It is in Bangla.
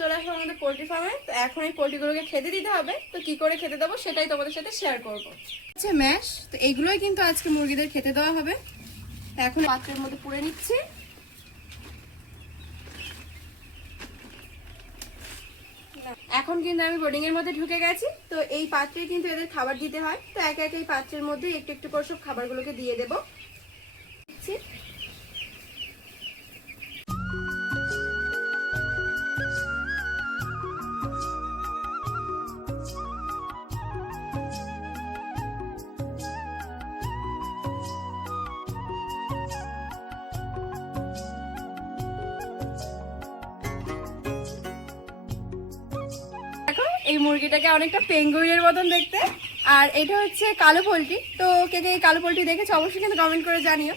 চলে আসবো আমাদের পোল্ট্রি ফার্মে। তো এখন এই পোল্ট্রিগুলোকে খেতে দিতে হবে, তো কি করে খেতে দেবো সেটাই তোমাদের সাথে শেয়ার করবো। আচ্ছা ম্যাশ, তো এইগুলোই কিন্তু আজকে মুরগিদের খেতে দেওয়া হবে। এখন পাত্রের মধ্যে পুরে নিচ্ছি। এখন কিন্তু আমি বোর্ডিং এর মধ্যে ঢুকে গেছি। তো এই পাত্রে কিন্তু এদের খাবার দিতে হয়। তো একে একে এই পাত্রের মধ্যে একটু একটু করে সব খাবারগুলোকে দিয়ে দেবো। দেখো এই মুরগিটাকে অনেকটা পেঙ্গুইনের মতন দেখতে। আর এটা হচ্ছে কালো পোল্ট্রি। তো কে কে এই কালো পোল্ট্রি দেখেছো অবশ্যই কিন্তু কমেন্ট করে জানিও।